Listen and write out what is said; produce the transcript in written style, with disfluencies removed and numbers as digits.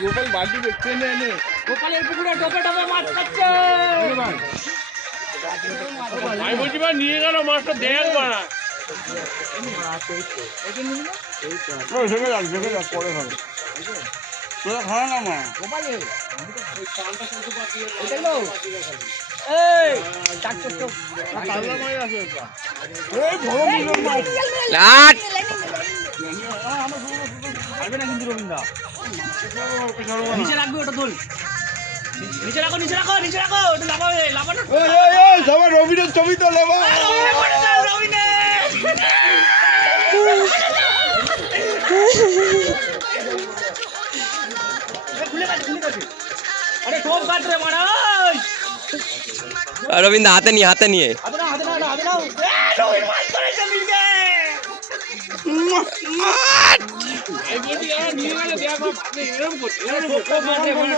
গোপাল বাড়ি দেখতে নেই, গোপালের পুকুরে টোপে টোপে মাছ খাচ্ছে। আমি বলছি ভাই নিয়ে গেল মাছটা দেখবা না। পরে খাবে তোরা খাওয়া না মা গোপালের নিচে রাখবে ওটা তোল, নিচে রাখো নিচে রাখো নিচে রাখো, ওটা লাফাবে লাফানো। সবাই রবিনের ছবি তো লেবা রবীন্দ্র হাতে নিয়ে হাতে নিয়ে নিয়ে গেলে